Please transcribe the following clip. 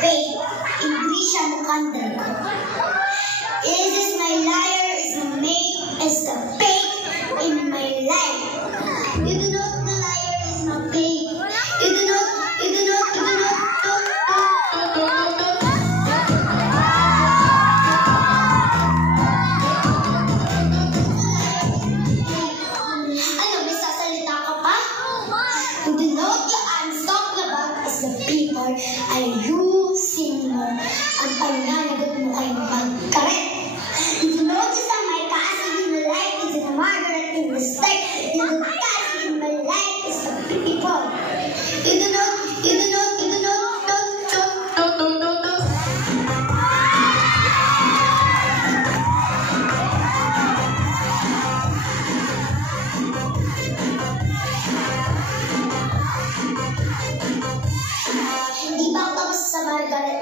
faith in Grisha Mukandar. Is my liar, is the make, is the faith in my life. You do not the liar is my faith. You do not. Ano, may sasalita ka pa? You do not the I'm talking about is the people ay using mo ang pananagot mo kay magkaret. You do not just my casting in the light is in the Margaret in the state. You do not casting in my life is the people. You do not. Hindi ba ako tapos sa Margaret?